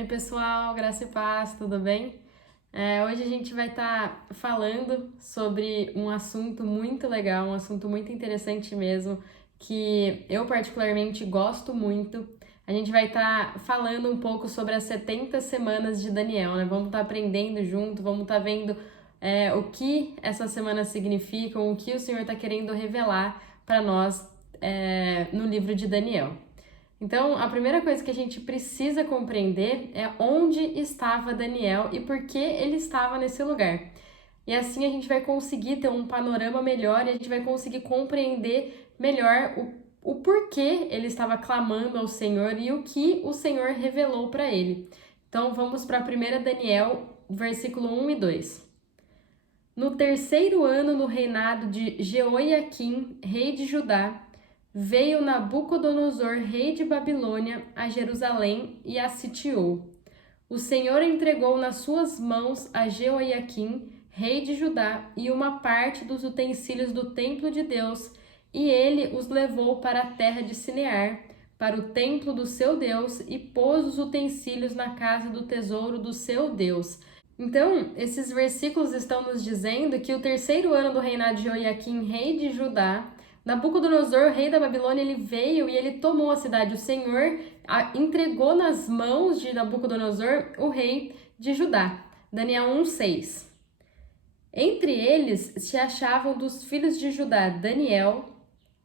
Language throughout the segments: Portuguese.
Oi, pessoal, graça e paz, tudo bem? Hoje a gente vai estar falando sobre um assunto muito legal, um assunto muito interessante mesmo, que eu particularmente gosto muito. A gente vai estar falando um pouco sobre as 70 semanas de Daniel, né? Vamos estar aprendendo junto, vamos estar vendo o que essas semanas significam, o que o Senhor está querendo revelar para nós no livro de Daniel. Então, a primeira coisa que a gente precisa compreender é onde estava Daniel e por que ele estava nesse lugar. E assim a gente vai conseguir ter um panorama melhor e a gente vai conseguir compreender melhor o porquê ele estava clamando ao Senhor e o que o Senhor revelou para ele. Então, vamos para 1 Daniel, versículo 1 e 2. No terceiro ano do reinado de Jeoiaquim, rei de Judá, veio Nabucodonosor, rei de Babilônia, a Jerusalém e a sitiou. O Senhor entregou nas suas mãos a Jeoiaquim, rei de Judá, e uma parte dos utensílios do templo de Deus, e ele os levou para a terra de Sinear, para o templo do seu Deus, e pôs os utensílios na casa do tesouro do seu Deus. Então, esses versículos estão nos dizendo que o terceiro ano do reinado de Jeoiaquim, rei de Judá, Nabucodonosor, rei da Babilônia, ele veio e ele tomou a cidade. O Senhor entregou nas mãos de Nabucodonosor, o rei de Judá. Daniel 1:6. Entre eles se achavam dos filhos de Judá Daniel,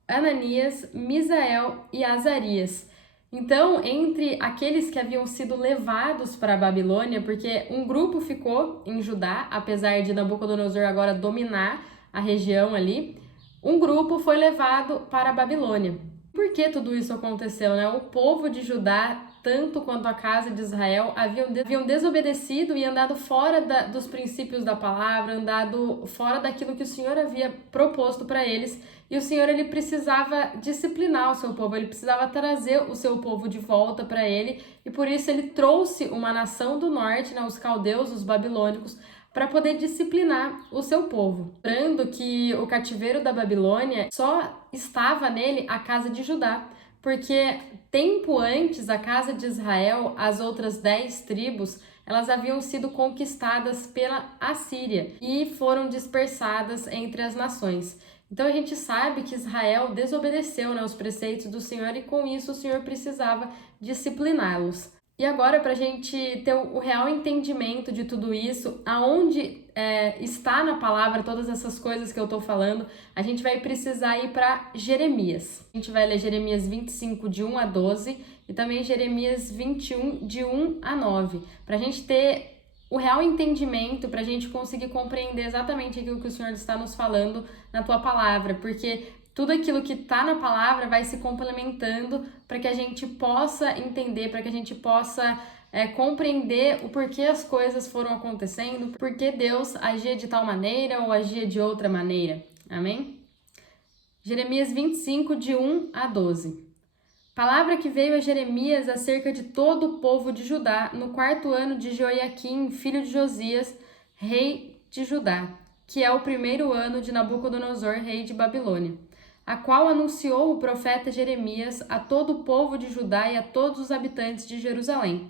Ananias, Misael e Azarias. Então, entre aqueles que haviam sido levados para a Babilônia, porque um grupo ficou em Judá, apesar de Nabucodonosor agora dominar a região ali, um grupo foi levado para a Babilônia. Por que tudo isso aconteceu, né? O povo de Judá, tanto quanto a casa de Israel, haviam desobedecido e andado fora dos princípios da palavra, andado fora daquilo que o Senhor havia proposto para eles. E o Senhor, ele precisava disciplinar o seu povo, ele precisava trazer o seu povo de volta para ele, e por isso ele trouxe uma nação do norte, né, os caldeus, os babilônicos, para poder disciplinar o seu povo. Lembrando que o cativeiro da Babilônia só estava nele a casa de Judá, porque tempo antes a casa de Israel, as outras 10 tribos, elas haviam sido conquistadas pela Assíria e foram dispersadas entre as nações. Então a gente sabe que Israel desobedeceu, né, os preceitos do Senhor, e com isso o Senhor precisava discipliná-los. E agora, para a gente ter o real entendimento de tudo isso, aonde está na palavra todas essas coisas que eu estou falando, a gente vai precisar ir para Jeremias. A gente vai ler Jeremias 25, de 1 a 12, e também Jeremias 21, de 1 a 9, para a gente ter o real entendimento, para a gente conseguir compreender exatamente aquilo que o Senhor está nos falando na tua palavra, porque tudo aquilo que está na palavra vai se complementando para que a gente possa entender, para que a gente possa compreender o porquê as coisas foram acontecendo, porque Deus agia de tal maneira ou agia de outra maneira. Amém? Jeremias 25, de 1 a 12. Palavra que veio a Jeremias acerca de todo o povo de Judá, no 4º ano de Jeoiaquim, filho de Josias, rei de Judá, que é o 1º ano de Nabucodonosor, rei de Babilônia, a qual anunciou o profeta Jeremias a todo o povo de Judá e a todos os habitantes de Jerusalém.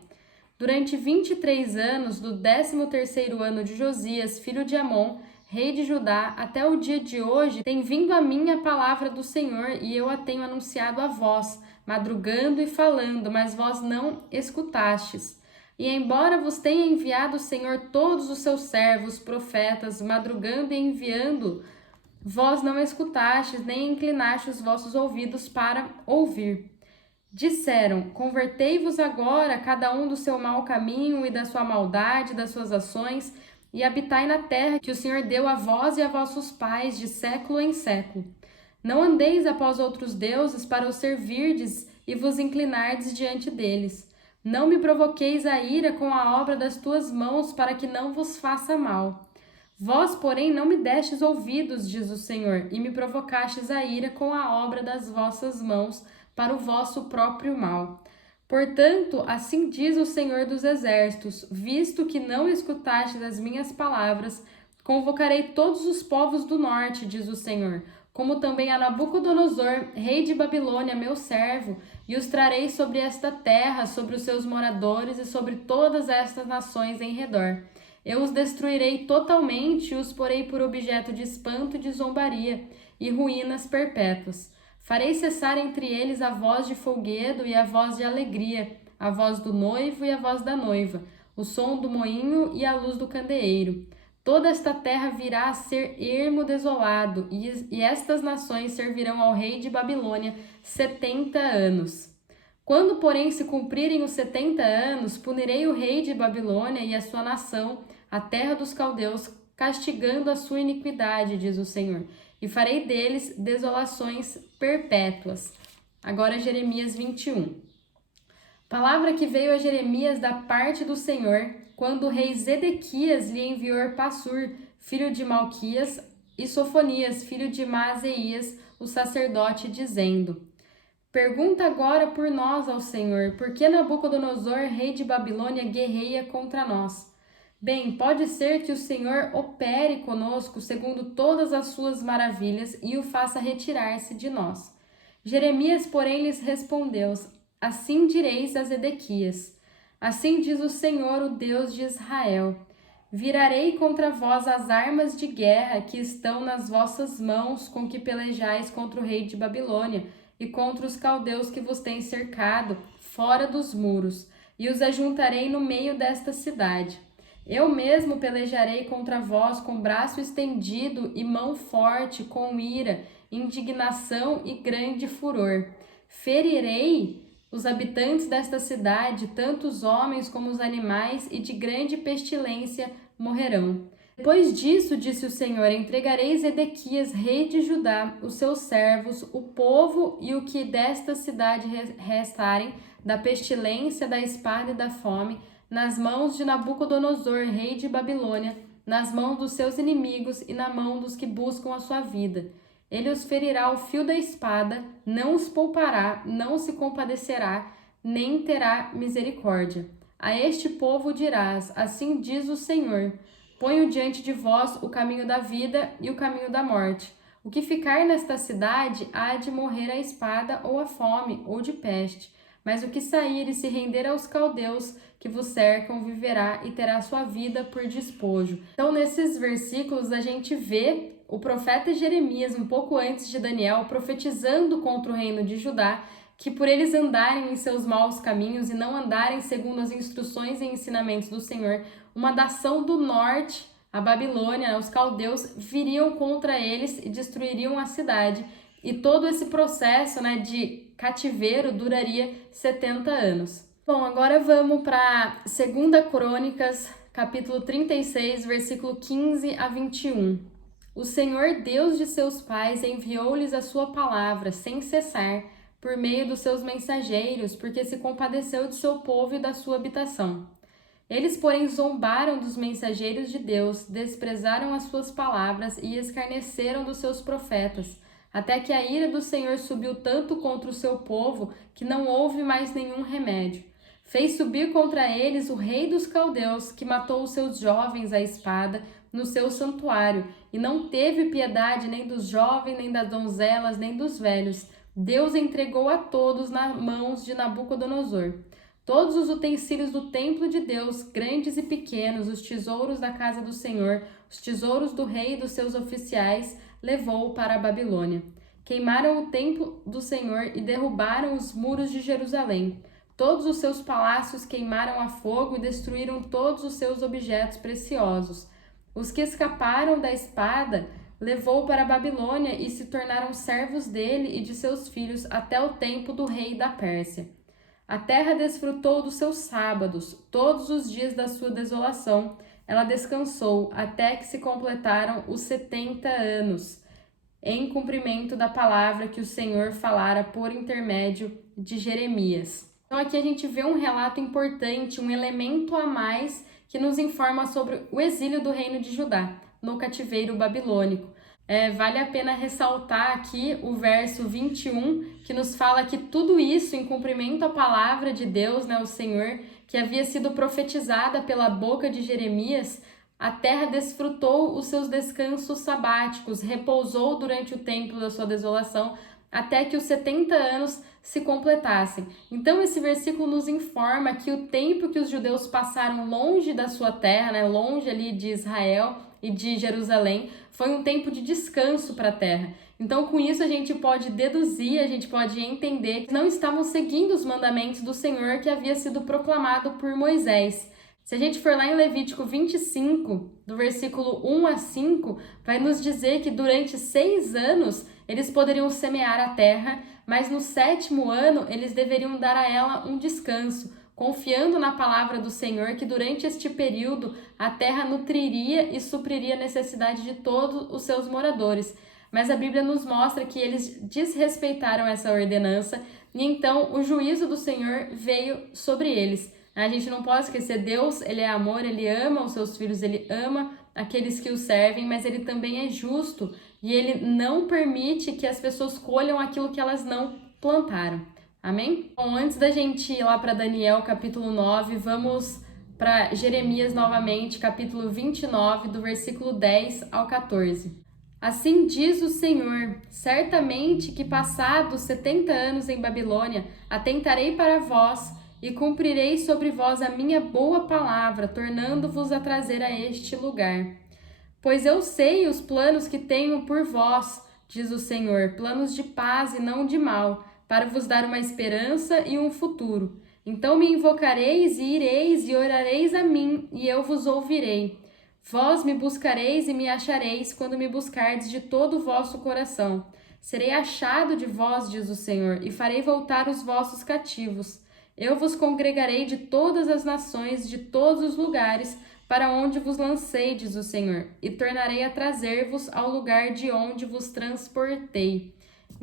Durante 23 anos, do 13º ano de Josias, filho de Amon, rei de Judá, até o dia de hoje, tem vindo a mim a palavra do Senhor, e eu a tenho anunciado a vós, madrugando e falando, mas vós não escutastes. E embora vos tenha enviado o Senhor todos os seus servos, profetas, madrugando e enviando, vós não escutastes, nem inclinastes os vossos ouvidos para ouvir. Disseram: convertei-vos agora, cada um do seu mau caminho e da sua maldade, das suas ações, e habitai na terra que o Senhor deu a vós e a vossos pais de século em século. Não andeis após outros deuses para os servirdes e vos inclinardes diante deles. Não me provoqueis a ira com a obra das tuas mãos, para que não vos faça mal. Vós, porém, não me destes ouvidos, diz o Senhor, e me provocastes a ira com a obra das vossas mãos, para o vosso próprio mal. Portanto, assim diz o Senhor dos Exércitos, visto que não escutastes as minhas palavras, convocarei todos os povos do norte, diz o Senhor, como também a Nabucodonosor, rei de Babilônia, meu servo, e os trarei sobre esta terra, sobre os seus moradores e sobre todas estas nações em redor. Eu os destruirei totalmente e os porei por objeto de espanto e de zombaria e ruínas perpétuas. Farei cessar entre eles a voz de folguedo e a voz de alegria, a voz do noivo e a voz da noiva, o som do moinho e a luz do candeeiro. Toda esta terra virá a ser ermo desolado, e estas nações servirão ao rei de Babilônia 70 anos. Quando, porém, se cumprirem os 70 anos, punirei o rei de Babilônia e a sua nação, a terra dos caldeus, castigando a sua iniquidade, diz o Senhor, e farei deles desolações perpétuas. Agora Jeremias 21. Palavra que veio a Jeremias da parte do Senhor, quando o rei Zedequias lhe enviou Passur, filho de Malquias, e Sofonias, filho de Maaseias, o sacerdote, dizendo: Pergunta agora por nós ao Senhor, por que Nabucodonosor, rei de Babilônia, guerreia contra nós? Bem, pode ser que o Senhor opere conosco segundo todas as suas maravilhas e o faça retirar-se de nós. Jeremias, porém, lhes respondeu: Assim direis a Zedequias: Assim diz o Senhor, o Deus de Israel: Virarei contra vós as armas de guerra que estão nas vossas mãos, com que pelejais contra o rei de Babilônia e contra os caldeus que vos têm cercado, fora dos muros, e os ajuntarei no meio desta cidade. Eu mesmo pelejarei contra vós com braço estendido e mão forte, com ira, indignação e grande furor. Ferirei os habitantes desta cidade, tanto os homens como os animais, e de grande pestilência morrerão. Depois disso, disse o Senhor, entregarei Zedequias, rei de Judá, os seus servos, o povo e o que desta cidade restarem, da pestilência, da espada e da fome, nas mãos de Nabucodonosor, rei de Babilônia, nas mãos dos seus inimigos e na mão dos que buscam a sua vida. Ele os ferirá ao fio da espada, não os poupará, não se compadecerá, nem terá misericórdia. A este povo dirás: Assim diz o Senhor: Ponho diante de vós o caminho da vida e o caminho da morte. O que ficar nesta cidade há de morrer à espada ou à fome ou de peste. Mas o que sair e se render aos caldeus que vos cercam viverá e terá sua vida por despojo. Então, nesses versículos, a gente vê o profeta Jeremias, um pouco antes de Daniel, profetizando contra o reino de Judá, que por eles andarem em seus maus caminhos e não andarem segundo as instruções e ensinamentos do Senhor, uma nação do norte, a Babilônia, os caldeus, viriam contra eles e destruiriam a cidade. E todo esse processo, de cativeiro duraria 70 anos. Bom, agora vamos para 2 Crônicas, capítulo 36, versículo 15 a 21. O Senhor Deus de seus pais enviou-lhes a sua palavra sem cessar, por meio dos seus mensageiros, porque se compadeceu de seu povo e da sua habitação. Eles, porém, zombaram dos mensageiros de Deus, desprezaram as suas palavras e escarneceram dos seus profetas, até que a ira do Senhor subiu tanto contra o seu povo que não houve mais nenhum remédio. Fez subir contra eles o rei dos caldeus, que matou os seus jovens à espada no seu santuário, e não teve piedade nem dos jovens, nem das donzelas, nem dos velhos. Deus entregou a todos nas mãos de Nabucodonosor. Todos os utensílios do templo de Deus, grandes e pequenos, os tesouros da casa do Senhor, os tesouros do rei e dos seus oficiais, levou para a Babilônia. Queimaram o templo do Senhor e derrubaram os muros de Jerusalém. Todos os seus palácios queimaram a fogo e destruíram todos os seus objetos preciosos. Os que escaparam da espada levou para a Babilônia e se tornaram servos dele e de seus filhos até o tempo do rei da Pérsia. A terra desfrutou dos seus sábados, todos os dias da sua desolação. Ela descansou até que se completaram os 70 anos, em cumprimento da palavra que o Senhor falara por intermédio de Jeremias. Então aqui a gente vê um relato importante, um elemento a mais que nos informa sobre o exílio do reino de Judá, no cativeiro babilônico. Vale a pena ressaltar aqui o verso 21, que nos fala que tudo isso em cumprimento à palavra de Deus, o Senhor, que havia sido profetizada pela boca de Jeremias, a terra desfrutou os seus descansos sabáticos, repousou durante o tempo da sua desolação, até que os 70 anos se completassem. Então esse versículo nos informa que o tempo que os judeus passaram longe da sua terra, né, longe ali de Israel e de Jerusalém, foi um tempo de descanso para a terra. Então, com isso, a gente pode deduzir, a gente pode entender que não estavam seguindo os mandamentos do Senhor que havia sido proclamado por Moisés. Se a gente for lá em Levítico 25, do versículo 1 a 5, vai nos dizer que durante 6 anos eles poderiam semear a terra, mas no 7º ano eles deveriam dar a ela um descanso, confiando na palavra do Senhor que durante este período a terra nutriria e supriria a necessidade de todos os seus moradores. Mas a Bíblia nos mostra que eles desrespeitaram essa ordenança e então o juízo do Senhor veio sobre eles. A gente não pode esquecer, Deus, ele é amor, ele ama os seus filhos, ele ama aqueles que o servem, mas ele também é justo e ele não permite que as pessoas colham aquilo que elas não plantaram. Amém? Bom, antes da gente ir lá para Daniel, capítulo 9, vamos para Jeremias novamente, capítulo 29, do versículo 10 ao 14. Assim diz o Senhor, certamente que passados 70 anos em Babilônia, atentarei para vós e cumprirei sobre vós a minha boa palavra, tornando-vos a trazer a este lugar. Pois eu sei os planos que tenho por vós, diz o Senhor, planos de paz e não de mal, para vos dar uma esperança e um futuro. Então me invocareis e ireis e orareis a mim, e eu vos ouvirei. Vós me buscareis e me achareis quando me buscardes de todo o vosso coração. Serei achado de vós, diz o Senhor, e farei voltar os vossos cativos. Eu vos congregarei de todas as nações, de todos os lugares, para onde vos lancei, diz o Senhor, e tornarei a trazer-vos ao lugar de onde vos transportei.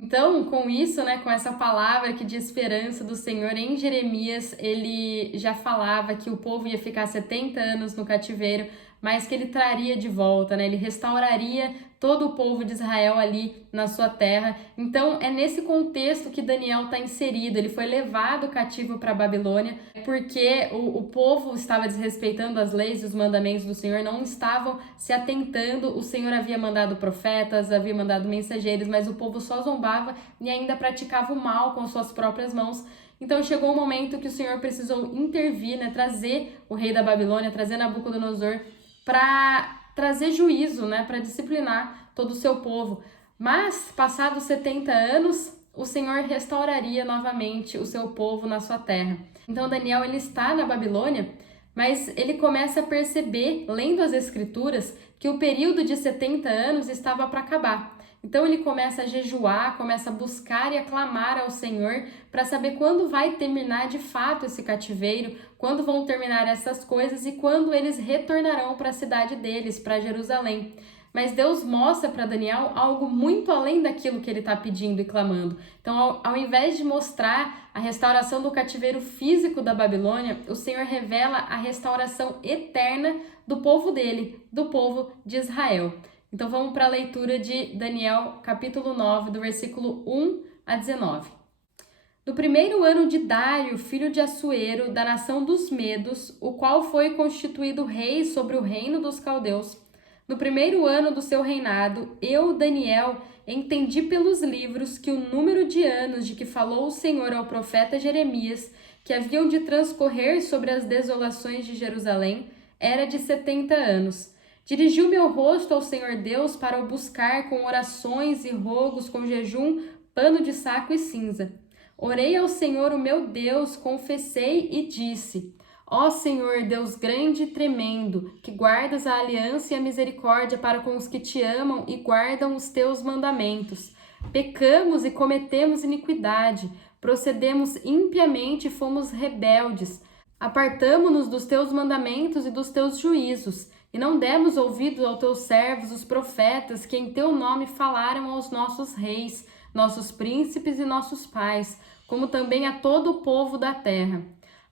Então, com isso, né, com essa palavra que de esperança do Senhor em Jeremias, ele já falava que o povo ia ficar 70 anos no cativeiro, mas que ele traria de volta, né? Ele restauraria todo o povo de Israel ali na sua terra. Então, é nesse contexto que Daniel está inserido. Ele foi levado cativo para a Babilônia porque o povo estava desrespeitando as leis e os mandamentos do Senhor, não estavam se atentando. O Senhor havia mandado profetas, havia mandado mensageiros, mas o povo só zombava e ainda praticava o mal com suas próprias mãos. Então chegou o momento que o Senhor precisou intervir, né? Trazer o rei da Babilônia, trazer Nabucodonosor, para trazer juízo, né, para disciplinar todo o seu povo. Mas, passados 70 anos, o Senhor restauraria novamente o seu povo na sua terra. Então, Daniel, ele está na Babilônia, mas ele começa a perceber, lendo as Escrituras, que o período de 70 anos estava para acabar. Então ele começa a jejuar, começa a buscar e a clamar ao Senhor para saber quando vai terminar de fato esse cativeiro, quando vão terminar essas coisas e quando eles retornarão para a cidade deles, para Jerusalém. Mas Deus mostra para Daniel algo muito além daquilo que ele está pedindo e clamando. Então, ao invés de mostrar a restauração do cativeiro físico da Babilônia, o Senhor revela a restauração eterna do povo dele, do povo de Israel. Então vamos para a leitura de Daniel, capítulo 9, do versículo 1 a 19. No primeiro ano de Dário, filho de Assuero, da nação dos Medos, o qual foi constituído rei sobre o reino dos caldeus, no primeiro ano do seu reinado, eu, Daniel, entendi pelos livros que o número de anos de que falou o Senhor ao profeta Jeremias, que haviam de transcorrer sobre as desolações de Jerusalém, era de 70 anos. Dirigi o meu rosto ao Senhor Deus para o buscar com orações e rogos, com jejum, pano de saco e cinza. Orei ao Senhor, o meu Deus, confessei e disse: Ó Senhor, Deus grande e tremendo, que guardas a aliança e a misericórdia para com os que te amam e guardam os teus mandamentos. Pecamos e cometemos iniquidade, procedemos impiamente e fomos rebeldes. Apartamo-nos dos teus mandamentos e dos teus juízos, e não demos ouvidos aos teus servos, os profetas, que em teu nome falaram aos nossos reis, nossos príncipes e nossos pais, como também a todo o povo da terra.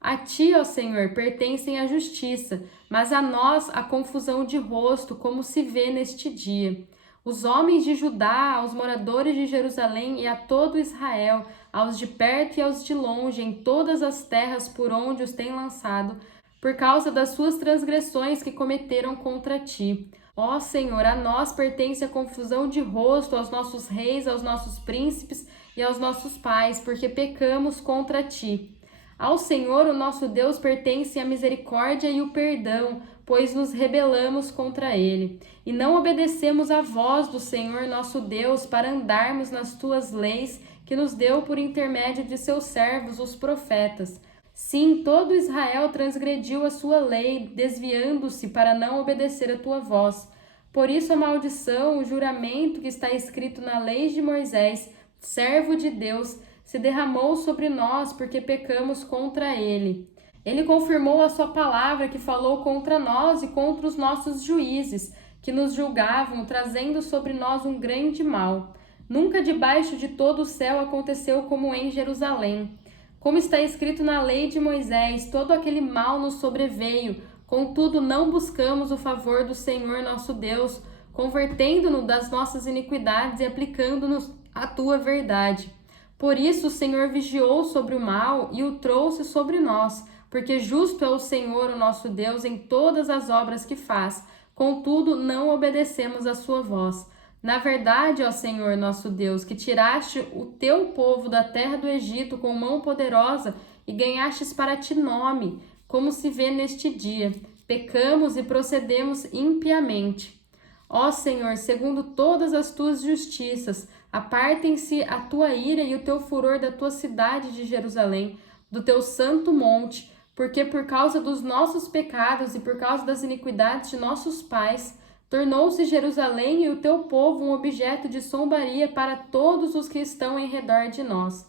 A ti, ó Senhor, pertencem a justiça, mas a nós a confusão de rosto, como se vê neste dia. Os homens de Judá, aos moradores de Jerusalém e a todo Israel, aos de perto e aos de longe, em todas as terras por onde os tem lançado, por causa das suas transgressões que cometeram contra ti. Ó Senhor, a nós pertence a confusão de rosto, aos nossos reis, aos nossos príncipes e aos nossos pais, porque pecamos contra ti. Ao Senhor, o nosso Deus, pertence a misericórdia e o perdão, pois nos rebelamos contra ele. E não obedecemos à voz do Senhor, nosso Deus, para andarmos nas tuas leis, que nos deu por intermédio de seus servos, os profetas. Sim, todo Israel transgrediu a sua lei, desviando-se para não obedecer a tua voz. Por isso a maldição, o juramento que está escrito na lei de Moisés, servo de Deus, se derramou sobre nós porque pecamos contra ele. Ele confirmou a sua palavra que falou contra nós e contra os nossos juízes, que nos julgavam, trazendo sobre nós um grande mal. Nunca debaixo de todo o céu aconteceu como em Jerusalém. Como está escrito na lei de Moisés, todo aquele mal nos sobreveio. Contudo, não buscamos o favor do Senhor nosso Deus, convertendo-nos das nossas iniquidades e aplicando-nos a tua verdade. Por isso o Senhor vigiou sobre o mal e o trouxe sobre nós, porque justo é o Senhor, o nosso Deus, em todas as obras que faz. Contudo, não obedecemos a sua voz. Na verdade, ó Senhor, nosso Deus, que tiraste o teu povo da terra do Egito com mão poderosa e ganhastes para ti nome, como se vê neste dia. Pecamos e procedemos impiamente. Ó Senhor, segundo todas as tuas justiças, apartem-se a tua ira e o teu furor da tua cidade de Jerusalém, do teu santo monte, porque por causa dos nossos pecados e por causa das iniquidades de nossos pais, tornou-se Jerusalém e o teu povo um objeto de zombaria para todos os que estão em redor de nós.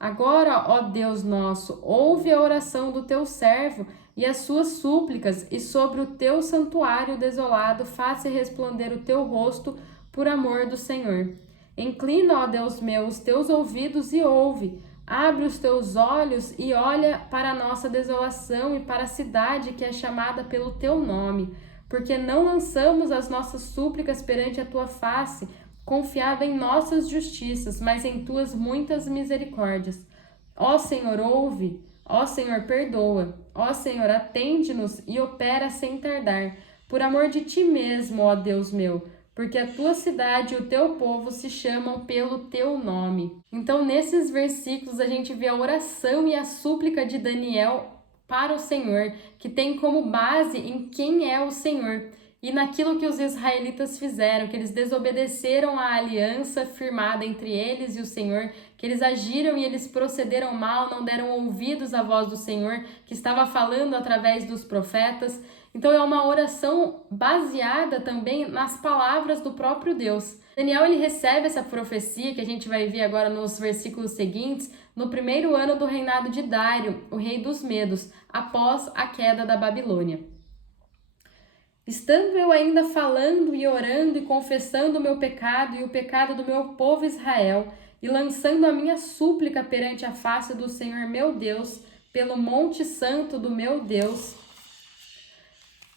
Agora, ó Deus nosso, ouve a oração do teu servo e as suas súplicas, e sobre o teu santuário desolado faça resplandecer o teu rosto por amor do Senhor. Inclina, ó Deus meu, os teus ouvidos e ouve. Abre os teus olhos e olha para a nossa desolação e para a cidade que é chamada pelo teu nome, porque não lançamos as nossas súplicas perante a tua face, confiado em nossas justiças, mas em tuas muitas misericórdias. Ó Senhor, ouve. Ó Senhor, perdoa. Ó Senhor, atende-nos e opera sem tardar. Por amor de ti mesmo, ó Deus meu, porque a tua cidade e o teu povo se chamam pelo teu nome. Então, nesses versículos, a gente vê a oração e a súplica de Daniel para o Senhor, que tem como base em quem é o Senhor e naquilo que os israelitas fizeram, que eles desobedeceram à aliança firmada entre eles e o Senhor, que eles agiram e eles procederam mal, não deram ouvidos à voz do Senhor, que estava falando através dos profetas. Então é uma oração baseada também nas palavras do próprio Deus. Daniel ele recebe essa profecia que a gente vai ver agora nos versículos seguintes, no primeiro ano do reinado de Dário, o rei dos Medos, após a queda da Babilônia. Estando eu ainda falando e orando e confessando o meu pecado e o pecado do meu povo Israel, e lançando a minha súplica perante a face do Senhor meu Deus, pelo monte santo do meu Deus,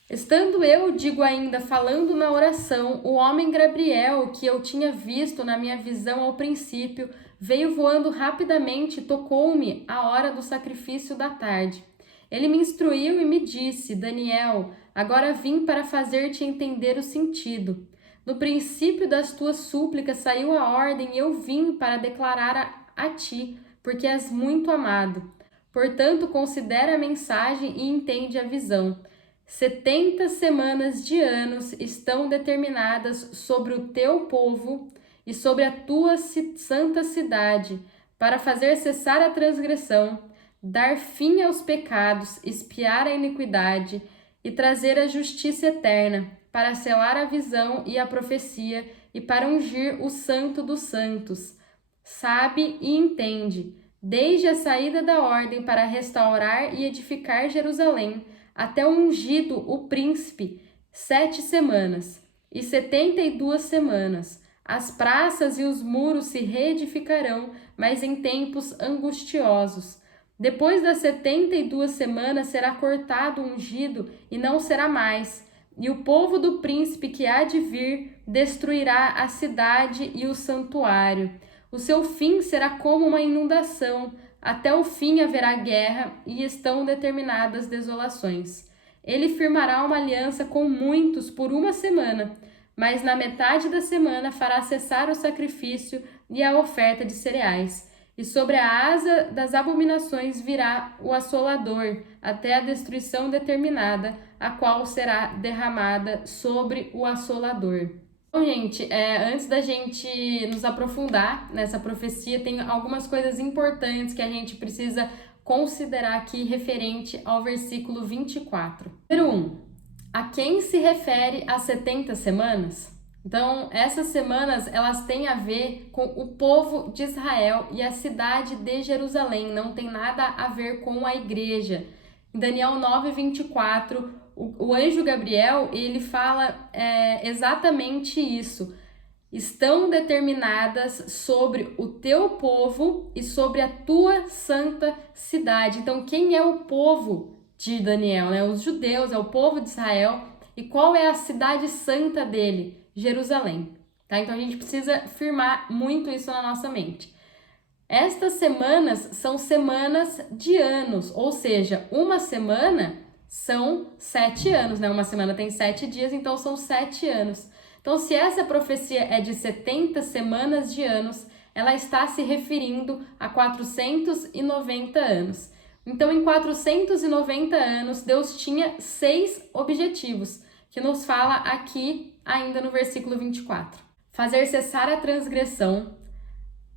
estando eu, digo ainda, falando na oração, o homem Gabriel, que eu tinha visto na minha visão ao princípio, veio voando rapidamente e tocou-me à hora do sacrifício da tarde. Ele me instruiu e me disse: Daniel, agora vim para fazer-te entender o sentido. No princípio das tuas súplicas saiu a ordem e eu vim para declarar a ti, porque és muito amado. Portanto, considera a mensagem e entende a visão. 70 semanas de anos estão determinadas sobre o teu povo e sobre a tua santa cidade, para fazer cessar a transgressão, dar fim aos pecados, expiar a iniquidade e trazer a justiça eterna, para selar a visão e a profecia e para ungir o santo dos santos. Sabe e entende, desde a saída da ordem para restaurar e edificar Jerusalém, até o ungido, o príncipe, 7 semanas, e 72 semanas. As praças e os muros se reedificarão, mas em tempos angustiosos. Depois das 72 semanas será cortado o ungido e não será mais. E o povo do príncipe que há de vir destruirá a cidade e o santuário. O seu fim será como uma inundação. Até o fim haverá guerra e estão determinadas desolações. Ele firmará uma aliança com muitos por uma semana, mas na metade da semana fará cessar o sacrifício e a oferta de cereais. E sobre a asa das abominações virá o assolador, até a destruição determinada, a qual será derramada sobre o assolador. Bom, gente, antes da gente nos aprofundar nessa profecia, tem algumas coisas importantes que a gente precisa considerar aqui referente ao versículo 24. Número 1. A quem se refere as 70 semanas? Então, essas semanas, elas têm a ver com o povo de Israel e a cidade de Jerusalém, não tem nada a ver com a igreja. Em Daniel 9:24, o anjo Gabriel, ele fala exatamente isso. Estão determinadas sobre o teu povo e sobre a tua santa cidade. Então, quem é o povo de Daniel, né? Os judeus, é o povo de Israel. E qual é a cidade santa dele? Jerusalém, tá? Então a gente precisa firmar muito isso na nossa mente. Estas semanas são semanas de anos, ou seja, uma semana são 7 anos, né? Uma semana tem 7 dias, então são 7 anos. Então, se essa profecia é de 70 semanas de anos, ela está se referindo a 490 anos. Então, em 490 anos, Deus tinha 6 objetivos, que nos fala aqui ainda no versículo 24. Fazer cessar a transgressão,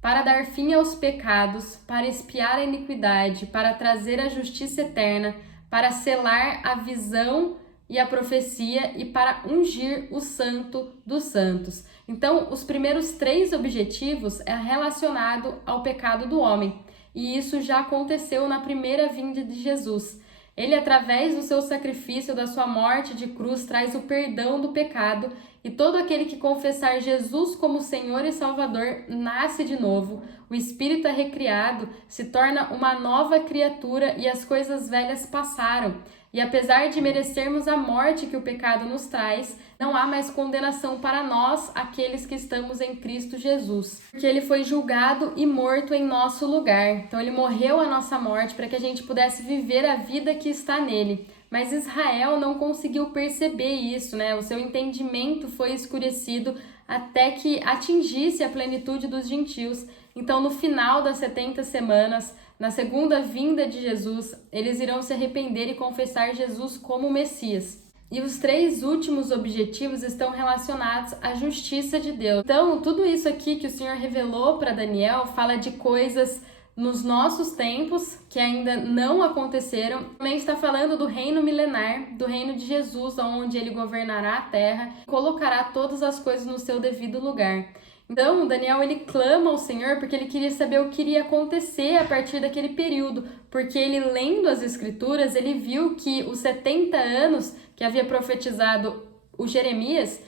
para dar fim aos pecados, para expiar a iniquidade, para trazer a justiça eterna, para selar a visão e a profecia e para ungir o santo dos santos. Então, os primeiros 3 objetivos é relacionado ao pecado do homem, e isso já aconteceu na primeira vinda de Jesus. Ele, através do seu sacrifício, da sua morte de cruz, traz o perdão do pecado, e todo aquele que confessar Jesus como Senhor e Salvador nasce de novo. O espírito é recriado, se torna uma nova criatura e as coisas velhas passaram. E apesar de merecermos a morte que o pecado nos traz, não há mais condenação para nós, aqueles que estamos em Cristo Jesus. Porque ele foi julgado e morto em nosso lugar. Então ele morreu a nossa morte para que a gente pudesse viver a vida que está nele. Mas Israel não conseguiu perceber isso, né? O seu entendimento foi escurecido até que atingisse a plenitude dos gentios. Então, no final das 70 semanas, na segunda vinda de Jesus, eles irão se arrepender e confessar Jesus como Messias. E os 3 últimos objetivos estão relacionados à justiça de Deus. Então, tudo isso aqui que o Senhor revelou para Daniel fala de coisas nos nossos tempos que ainda não aconteceram. Também está falando do reino milenar, do reino de Jesus, onde ele governará a terra e colocará todas as coisas no seu devido lugar. Então, Daniel, ele clama ao Senhor porque ele queria saber o que iria acontecer a partir daquele período, porque ele, lendo as Escrituras, ele viu que os 70 anos que havia profetizado o Jeremias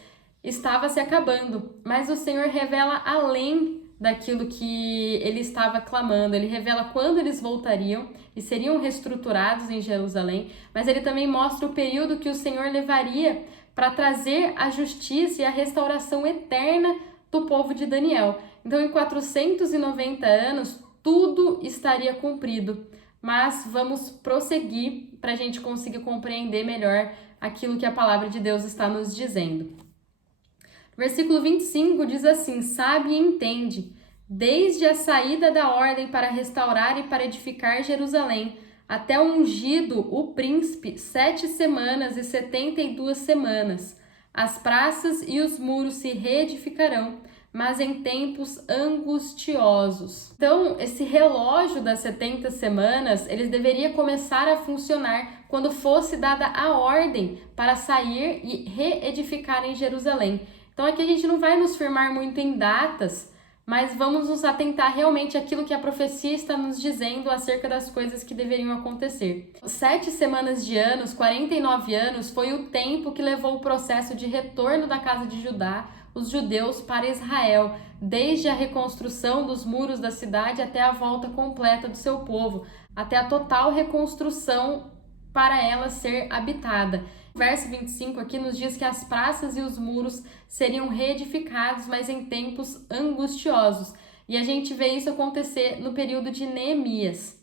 estava se acabando, mas o Senhor revela além daquilo que ele estava clamando. Ele revela quando eles voltariam e seriam reestruturados em Jerusalém, mas ele também mostra o período que o Senhor levaria para trazer a justiça e a restauração eterna do povo de Daniel. Então, em 490 anos, tudo estaria cumprido. Mas vamos prosseguir para a gente conseguir compreender melhor aquilo que a palavra de Deus está nos dizendo. Versículo 25 diz assim: sabe e entende, desde a saída da ordem para restaurar e para edificar Jerusalém, até o ungido, o príncipe, 7 semanas e 72 semanas. As praças e os muros se reedificarão, mas em tempos angustiosos. Então, esse relógio das 70 semanas, eles deveria começar a funcionar quando fosse dada a ordem para sair e reedificar em Jerusalém. Então, aqui a gente não vai nos firmar muito em datas, mas vamos nos atentar realmente àquilo que a profecia está nos dizendo acerca das coisas que deveriam acontecer. 7 semanas de anos, 49 anos, foi o tempo que levou o processo de retorno da casa de Judá, os judeus, para Israel, desde a reconstrução dos muros da cidade até a volta completa do seu povo, até a total reconstrução para ela ser habitada. O verso 25 aqui nos diz que as praças e os muros seriam reedificados, mas em tempos angustiosos. E a gente vê isso acontecer no período de Neemias.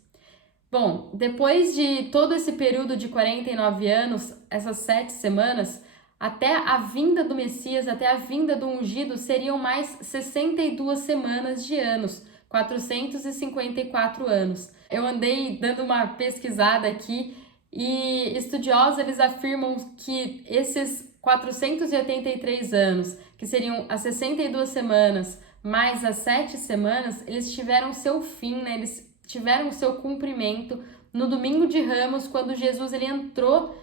Bom, depois de todo esse período de 49 anos, essas 7 semanas, até a vinda do Messias, até a vinda do ungido, seriam mais 62 semanas de anos, 454 anos. Eu andei dando uma pesquisada aqui e estudiosos eles afirmam que esses 483 anos, que seriam as 62 semanas mais as 7 semanas, eles tiveram seu fim, né? Eles tiveram seu cumprimento no domingo de Ramos, quando Jesus ele entrou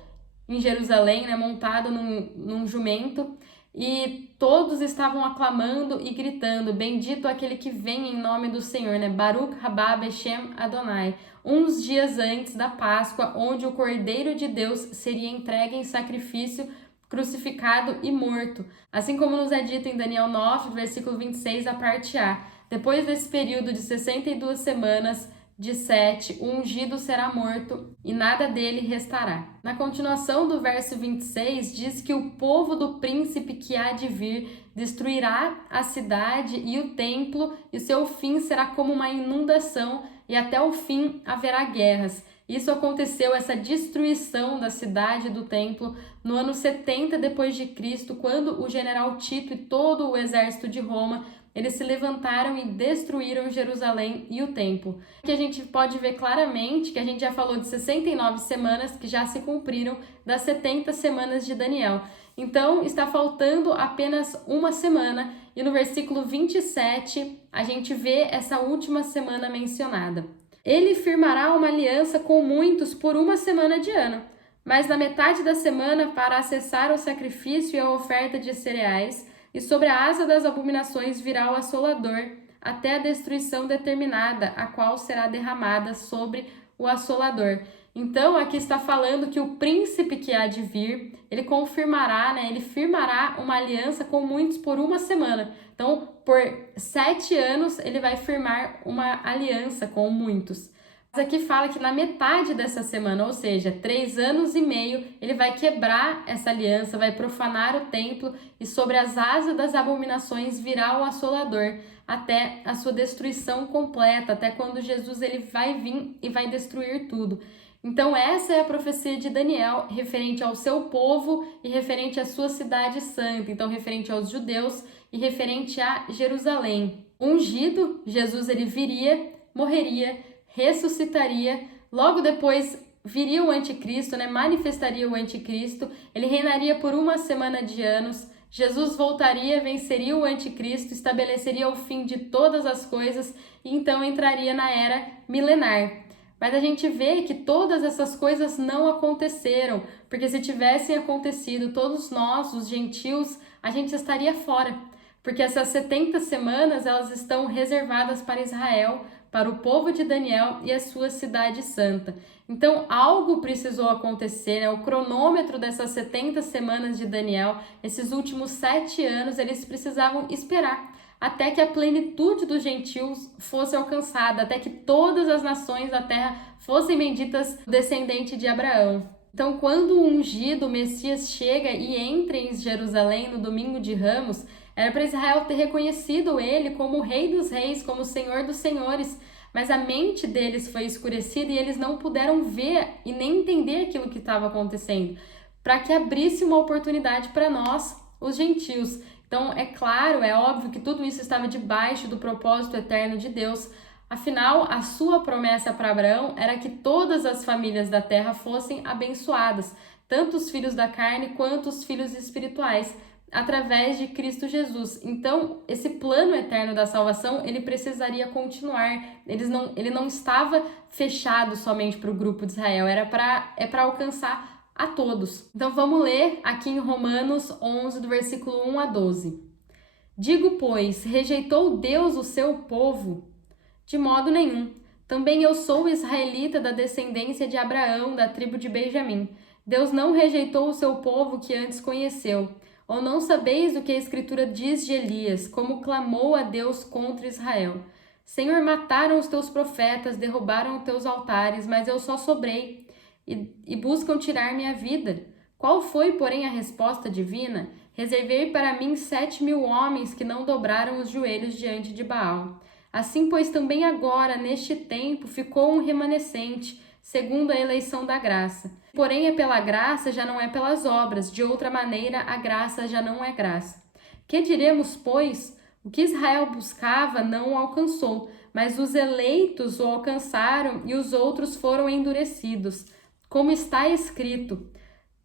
em Jerusalém, né, montado num jumento, e todos estavam aclamando e gritando: bendito aquele que vem em nome do Senhor, né? Baruch Rabá Beshem Adonai. Uns dias antes da Páscoa, onde o Cordeiro de Deus seria entregue em sacrifício, crucificado e morto. Assim como nos é dito em Daniel 9, versículo 26, a parte A. Depois desse período de 62 semanas, de 7, o ungido será morto e nada dele restará. Na continuação do verso 26, diz que o povo do príncipe que há de vir destruirá a cidade e o templo, e o seu fim será como uma inundação, e até o fim haverá guerras. Isso aconteceu, essa destruição da cidade e do templo, no ano 70 depois de Cristo, quando o general Tito e todo o exército de Roma eles se levantaram e destruíram Jerusalém e o templo. Que a gente pode ver claramente que a gente já falou de 69 semanas que já se cumpriram das 70 semanas de Daniel. Então, está faltando apenas uma semana e no versículo 27 a gente vê essa última semana mencionada. Ele firmará uma aliança com muitos por uma semana de ano, mas na metade da semana para acessar o sacrifício e a oferta de cereais, e sobre a asa das abominações virá o assolador, até a destruição determinada, a qual será derramada sobre o assolador. Então, aqui está falando que o príncipe que há de vir, ele confirmará, né? Ele firmará uma aliança com muitos por uma semana. Então, por 7 anos, ele vai firmar uma aliança com muitos. Mas aqui fala que na metade dessa semana, ou seja, 3 anos e meio, ele vai quebrar essa aliança, vai profanar o templo e sobre as asas das abominações virá o assolador até a sua destruição completa, até quando Jesus ele vai vir e vai destruir tudo. Então essa é a profecia de Daniel referente ao seu povo e referente à sua cidade santa, então referente aos judeus e referente a Jerusalém. Ungido, Jesus ele viria, morreria, ressuscitaria, logo depois viria o anticristo, né? Manifestaria o anticristo, ele reinaria por uma semana de anos, Jesus voltaria, venceria o anticristo, estabeleceria o fim de todas as coisas e então entraria na era milenar. Mas a gente vê que todas essas coisas não aconteceram, porque se tivessem acontecido, todos nós, os gentios, a gente estaria fora, porque essas 70 semanas elas estão reservadas para Israel, para o povo de Daniel e a sua cidade santa. Então, algo precisou acontecer, né? O cronômetro dessas 70 semanas de Daniel, esses últimos 7 anos, eles precisavam esperar até que a plenitude dos gentios fosse alcançada, até que todas as nações da terra fossem benditas descendente de Abraão. Então, quando o ungido, o Messias, chega e entra em Jerusalém no domingo de Ramos, era para Israel ter reconhecido ele como o Rei dos Reis, como o Senhor dos Senhores, mas a mente deles foi escurecida e eles não puderam ver e nem entender aquilo que estava acontecendo, para que abrisse uma oportunidade para nós, os gentios. Então, é claro, é óbvio que tudo isso estava debaixo do propósito eterno de Deus. Afinal, a sua promessa para Abraão era que todas as famílias da terra fossem abençoadas, tanto os filhos da carne quanto os filhos espirituais, através de Cristo Jesus. Então, esse plano eterno da salvação, ele precisaria continuar. Ele não estava fechado somente para o grupo de Israel, é para alcançar a todos. Então, vamos ler aqui em Romanos 11, do versículo 1 a 12. Digo, pois, rejeitou Deus o seu povo? De modo nenhum. Também eu sou israelita da descendência de Abraão, da tribo de Benjamim. Deus não rejeitou o seu povo que antes conheceu. Ou não sabeis o que a Escritura diz de Elias, como clamou a Deus contra Israel? Senhor, mataram os teus profetas, derrubaram os teus altares, mas eu só sobrei, e buscam tirar minha vida. Qual foi, porém, a resposta divina? Reservei para mim 7.000 homens que não dobraram os joelhos diante de Baal. Assim, pois, também agora, neste tempo, ficou um remanescente, segundo a eleição da graça. Porém, é pela graça, já não é pelas obras. De outra maneira, a graça já não é graça. Que diremos, pois? O que Israel buscava não o alcançou, mas os eleitos o alcançaram e os outros foram endurecidos. Como está escrito: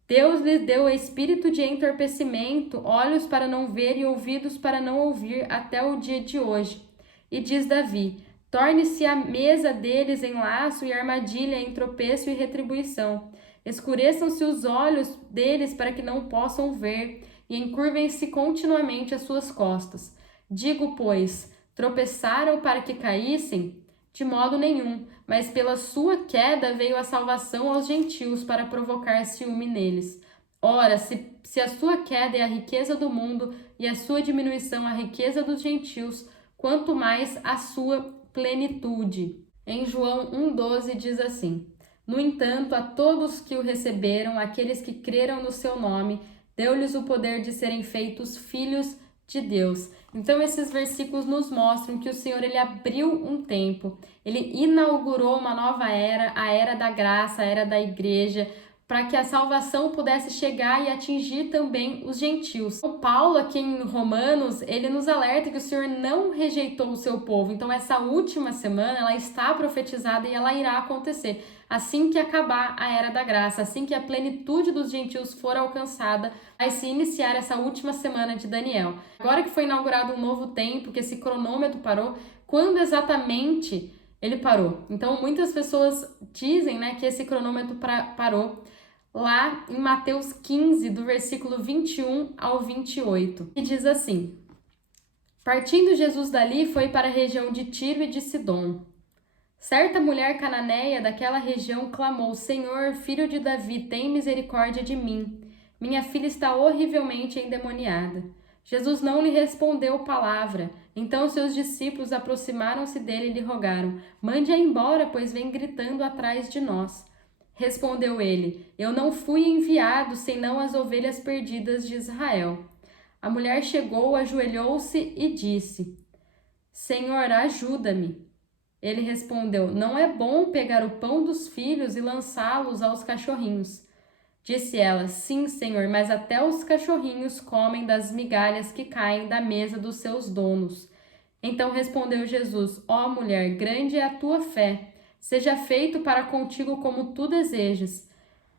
Deus lhes deu espírito de entorpecimento, olhos para não ver e ouvidos para não ouvir, até o dia de hoje. E diz Davi: torne-se a mesa deles em laço e armadilha, em tropeço e retribuição. Escureçam-se os olhos deles para que não possam ver, e encurvem-se continuamente as suas costas. Digo, pois, tropeçaram para que caíssem? De modo nenhum, mas pela sua queda veio a salvação aos gentios para provocar ciúme neles. Ora, se a sua queda é a riqueza do mundo e a sua diminuição a riqueza dos gentios, quanto mais a sua plenitude. Em João 1,12 diz assim: no entanto, a todos que o receberam, aqueles que creram no seu nome, deu-lhes o poder de serem feitos filhos de Deus. Então, esses versículos nos mostram que o Senhor, ele abriu um tempo, ele inaugurou uma nova era, a era da graça, a era da igreja, para que a salvação pudesse chegar e atingir também os gentios. O Paulo, aqui em Romanos, ele nos alerta que o Senhor não rejeitou o seu povo. Então, essa última semana, ela está profetizada e ela irá acontecer. Assim que acabar a era da graça, assim que a plenitude dos gentios for alcançada, vai se iniciar essa última semana de Daniel. Agora que foi inaugurado um novo tempo, que esse cronômetro parou, quando exatamente ele parou? Então, muitas pessoas dizem, que esse cronômetro parou lá em Mateus 15, do versículo 21 ao 28, e diz assim: partindo Jesus dali, foi para a região de Tiro e de Sidom. Certa mulher cananeia daquela região clamou: Senhor, filho de Davi, tem misericórdia de mim. Minha filha está horrivelmente endemoniada. Jesus não lhe respondeu palavra. Então seus discípulos aproximaram-se dele e lhe rogaram: mande-a embora, pois vem gritando atrás de nós. Respondeu ele: eu não fui enviado senão as ovelhas perdidas de Israel. A mulher chegou, ajoelhou-se e disse: Senhor, ajuda-me. Ele respondeu: não é bom pegar o pão dos filhos e lançá-los aos cachorrinhos. Disse ela: sim, Senhor, mas até os cachorrinhos comem das migalhas que caem da mesa dos seus donos. Então respondeu Jesus: ó mulher, grande é a tua fé. Seja feito para contigo como tu desejas.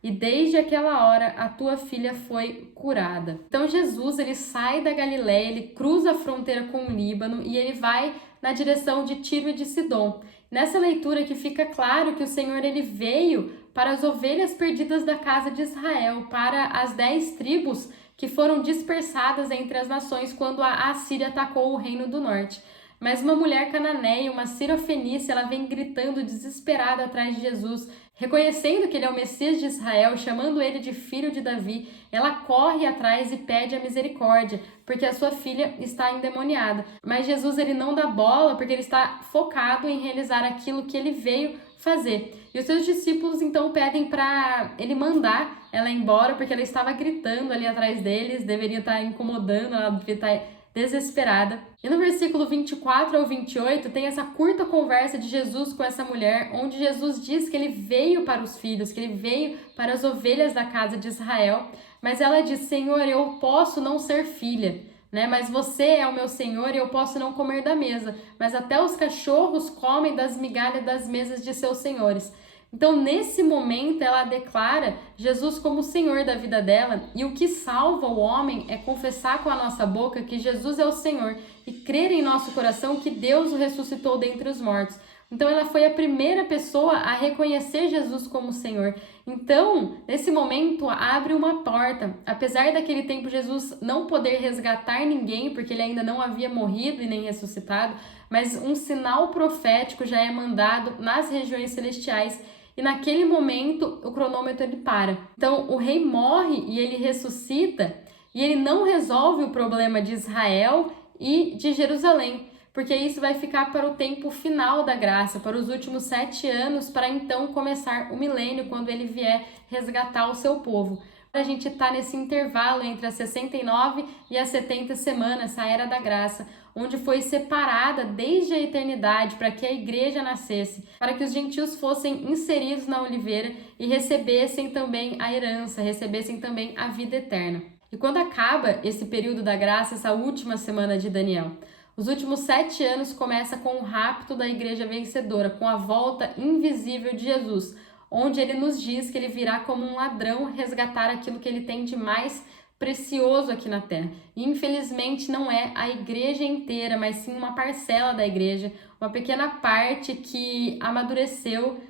E desde aquela hora a tua filha foi curada. Então Jesus, ele sai da Galileia, ele cruza a fronteira com o Líbano e ele vai na direção de Tiro e de Sidom. Nessa leitura que fica claro que o Senhor, ele veio para as ovelhas perdidas da casa de Israel, para as 10 tribos que foram dispersadas entre as nações quando a Assíria atacou o reino do norte. Mas uma mulher cananeia, uma sirofenícia, ela vem gritando desesperada atrás de Jesus, reconhecendo que ele é o Messias de Israel, chamando ele de filho de Davi. Ela corre atrás e pede a misericórdia, porque a sua filha está endemoniada. Mas Jesus, ele não dá bola, porque ele está focado em realizar aquilo que ele veio fazer. E os seus discípulos então pedem para ele mandar ela embora, porque ela estava gritando ali atrás deles, deveria estar incomodando, ela devia estar desesperada. E no versículo 24 ao 28 tem essa curta conversa de Jesus com essa mulher, onde Jesus diz que ele veio para os filhos, que ele veio para as ovelhas da casa de Israel, mas ela diz: Senhor, eu posso não ser filha, mas você é o meu Senhor e eu posso não comer da mesa, mas até os cachorros comem das migalhas das mesas de seus senhores. Então, nesse momento, ela declara Jesus como o Senhor da vida dela, e o que salva o homem é confessar com a nossa boca que Jesus é o Senhor e crer em nosso coração que Deus o ressuscitou dentre os mortos. Então, ela foi a primeira pessoa a reconhecer Jesus como Senhor. Então, nesse momento, abre uma porta. Apesar daquele tempo Jesus não poder resgatar ninguém, porque ele ainda não havia morrido e nem ressuscitado, mas um sinal profético já é mandado nas regiões celestiais. E naquele momento, o cronômetro ele para. Então, o rei morre e ele ressuscita, e ele não resolve o problema de Israel e de Jerusalém, porque isso vai ficar para o tempo final da graça, para os últimos 7 anos, para então começar o milênio, quando ele vier resgatar o seu povo. A gente está nesse intervalo entre as 69 e as 70 semanas, essa era da graça, onde foi separada desde a eternidade para que a igreja nascesse, para que os gentios fossem inseridos na oliveira e recebessem também a herança, recebessem também a vida eterna. E quando acaba esse período da graça, essa última semana de Daniel, os últimos 7 anos começa com o rapto da igreja vencedora, com a volta invisível de Jesus, onde ele nos diz que ele virá como um ladrão resgatar aquilo que ele tem de mais precioso aqui na terra. E infelizmente não é a igreja inteira, mas sim uma parcela da igreja, uma pequena parte que amadureceu.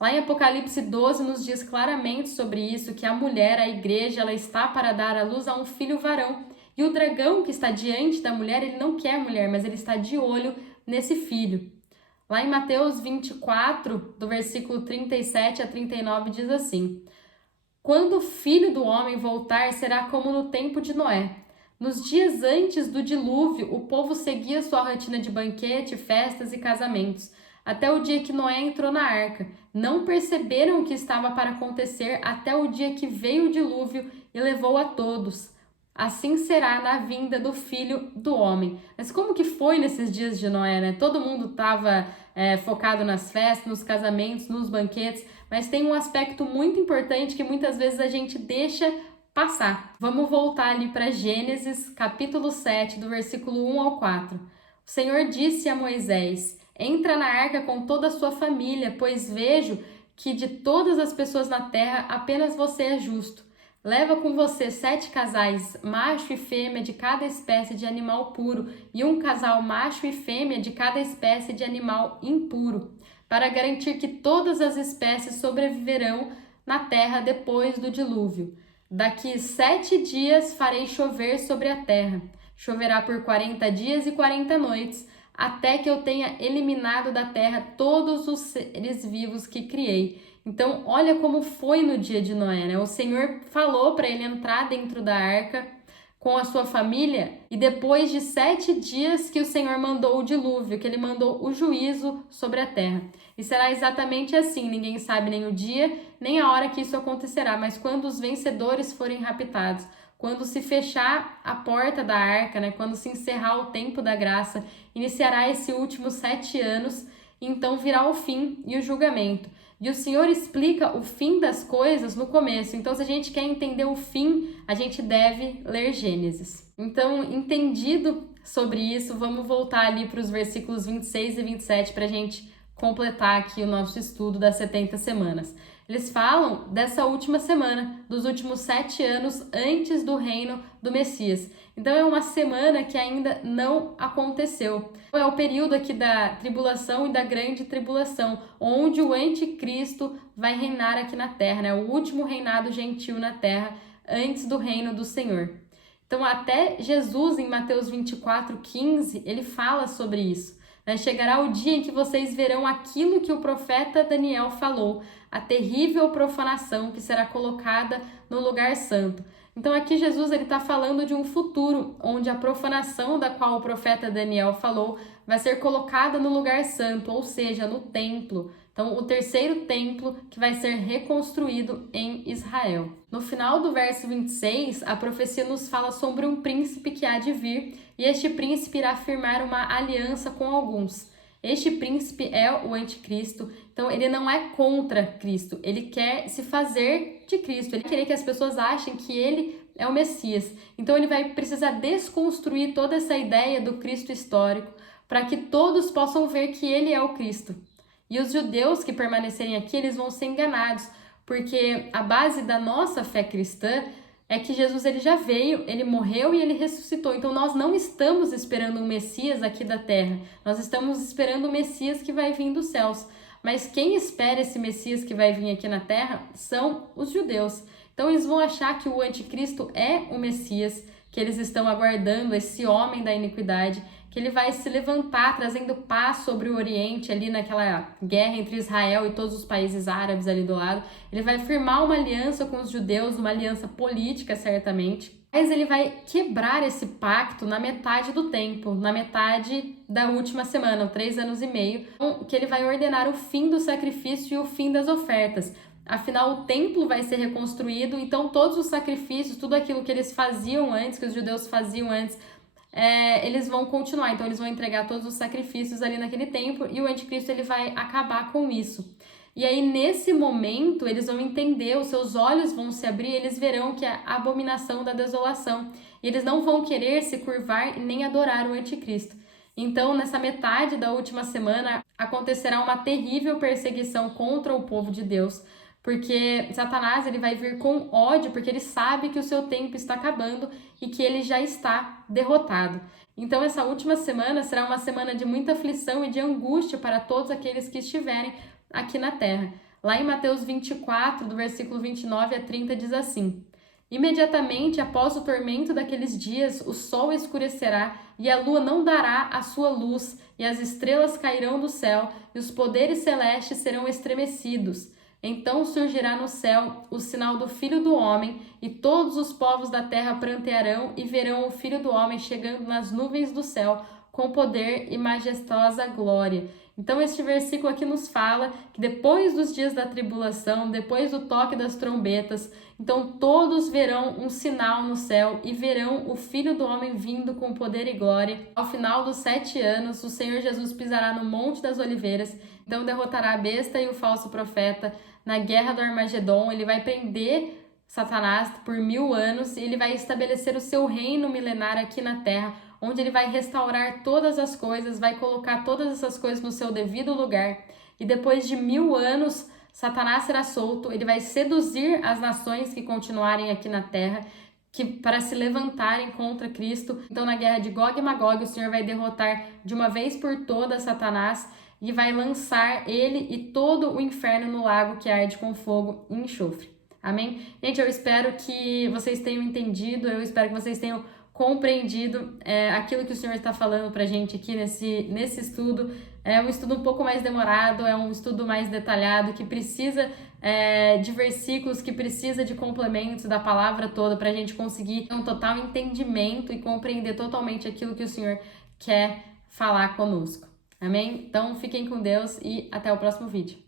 Lá em Apocalipse 12 nos diz claramente sobre isso, que a mulher, a igreja, ela está para dar à luz a um filho varão. E o dragão que está diante da mulher, ele não quer mulher, mas ele está de olho nesse filho. Lá em Mateus 24, do versículo 37 a 39, diz assim: Quando o Filho do Homem voltar, será como no tempo de Noé. Nos dias antes do dilúvio, o povo seguia sua rotina de banquete, festas e casamentos, até o dia que Noé entrou na arca. Não perceberam o que estava para acontecer até o dia que veio o dilúvio e levou a todos. Assim será na vinda do Filho do Homem. Mas como que foi nesses dias de Noé, né? Todo mundo estava focado nas festas, nos casamentos, nos banquetes, mas tem um aspecto muito importante que muitas vezes a gente deixa passar. Vamos voltar ali para Gênesis, capítulo 7, do versículo 1 ao 4. O Senhor disse a Moisés: Entra na arca com toda a sua família, pois vejo que de todas as pessoas na terra apenas você é justo. Leva com você 7 casais, macho e fêmea de cada espécie de animal puro, e um casal macho e fêmea de cada espécie de animal impuro, para garantir que todas as espécies sobreviverão na terra depois do dilúvio. Daqui 7 dias farei chover sobre a terra. Choverá por 40 dias e 40 noites, até que eu tenha eliminado da terra todos os seres vivos que criei. Então, olha como foi no dia de Noé, né? O Senhor falou para ele entrar dentro da arca com a sua família, e depois de 7 dias que o Senhor mandou o dilúvio, que ele mandou o juízo sobre a terra. E será exatamente assim, ninguém sabe nem o dia, nem a hora que isso acontecerá, mas quando os vencedores forem raptados, quando se fechar a porta da arca, né? Quando se encerrar o tempo da graça, iniciará esse último 7 anos, e então virá o fim e o julgamento. E o Senhor explica o fim das coisas no começo. Então, se a gente quer entender o fim, a gente deve ler Gênesis. Então, entendido sobre isso, vamos voltar ali para os versículos 26 e 27 para a gente completar aqui o nosso estudo das 70 semanas. Eles falam dessa última semana, dos últimos 7 anos antes do reino do Messias. Então é uma semana que ainda não aconteceu. É o período aqui da tribulação e da grande tribulação, onde o anticristo vai reinar aqui na terra, né? O último reinado gentil na terra antes do reino do Senhor. Então até Jesus em Mateus 24:15, ele fala sobre isso. Chegará o dia em que vocês verão aquilo que o profeta Daniel falou, a terrível profanação que será colocada no lugar santo. Então aqui Jesus está falando de um futuro onde a profanação da qual o profeta Daniel falou vai ser colocada no lugar santo, ou seja, no templo. Então, o terceiro templo que vai ser reconstruído em Israel. No final do verso 26, a profecia nos fala sobre um príncipe que há de vir, e este príncipe irá firmar uma aliança com alguns. Este príncipe é o anticristo, então ele não é contra Cristo, ele quer se fazer de Cristo, ele quer que as pessoas achem que ele é o Messias. Então ele vai precisar desconstruir toda essa ideia do Cristo histórico, para que todos possam ver que ele é o Cristo. E os judeus que permanecerem aqui, eles vão ser enganados, porque a base da nossa fé cristã é que Jesus ele já veio, ele morreu e ele ressuscitou. Então nós não estamos esperando um Messias aqui da terra, nós estamos esperando o Messias que vai vir dos céus. Mas quem espera esse Messias que vai vir aqui na terra são os judeus. Então eles vão achar que o anticristo é o Messias, que eles estão aguardando, esse homem da iniquidade, que ele vai se levantar trazendo paz sobre o Oriente, ali naquela guerra entre Israel e todos os países árabes ali do lado. Ele vai firmar uma aliança com os judeus, uma aliança política, certamente. Mas ele vai quebrar esse pacto na metade do tempo, na metade da última semana, 3 anos e meio, que ele vai ordenar o fim do sacrifício e o fim das ofertas. Afinal, o templo vai ser reconstruído, então todos os sacrifícios, tudo aquilo que eles faziam antes, que os judeus faziam antes, eles vão continuar. Então, eles vão entregar todos os sacrifícios ali naquele templo e o anticristo ele vai acabar com isso. E aí, nesse momento, eles vão entender, os seus olhos vão se abrir, eles verão que é a abominação da desolação. E eles não vão querer se curvar e nem adorar o anticristo. Então, nessa metade da última semana, acontecerá uma terrível perseguição contra o povo de Deus, porque Satanás ele vai vir com ódio, porque ele sabe que o seu tempo está acabando e que ele já está derrotado. Então, essa última semana será uma semana de muita aflição e de angústia para todos aqueles que estiverem aqui na terra. Lá em Mateus 24, do versículo 29 a 30, diz assim: imediatamente após o tormento daqueles dias, o sol escurecerá e a lua não dará a sua luz, e as estrelas cairão do céu, e os poderes celestes serão estremecidos. Então surgirá no céu o sinal do Filho do Homem, e todos os povos da terra prantearão e verão o Filho do Homem chegando nas nuvens do céu, com poder e majestosa glória. Então este versículo aqui nos fala que depois dos dias da tribulação, depois do toque das trombetas, então todos verão um sinal no céu e verão o Filho do Homem vindo com poder e glória. Ao final dos 7 anos, o Senhor Jesus pisará no Monte das Oliveiras, então derrotará a besta e o falso profeta na guerra do Armagedon. Ele vai prender Satanás por 1000 anos e ele vai estabelecer o seu reino milenar aqui na terra, onde ele vai restaurar todas as coisas, vai colocar todas essas coisas no seu devido lugar. E depois de 1000 anos, Satanás será solto, ele vai seduzir as nações que continuarem aqui na terra, para se levantarem contra Cristo. Então, na guerra de Gog e Magog, o Senhor vai derrotar de uma vez por todas Satanás e vai lançar ele e todo o inferno no lago que arde com fogo e enxofre. Amém? Gente, eu espero que vocês tenham entendido, eu espero que vocês tenham compreendido aquilo que o Senhor está falando pra gente aqui nesse estudo. É um estudo um pouco mais demorado, é um estudo mais detalhado, que precisa de versículos, que precisa de complementos da palavra toda pra gente conseguir ter um total entendimento e compreender totalmente aquilo que o Senhor quer falar conosco. Amém? Então, fiquem com Deus e até o próximo vídeo.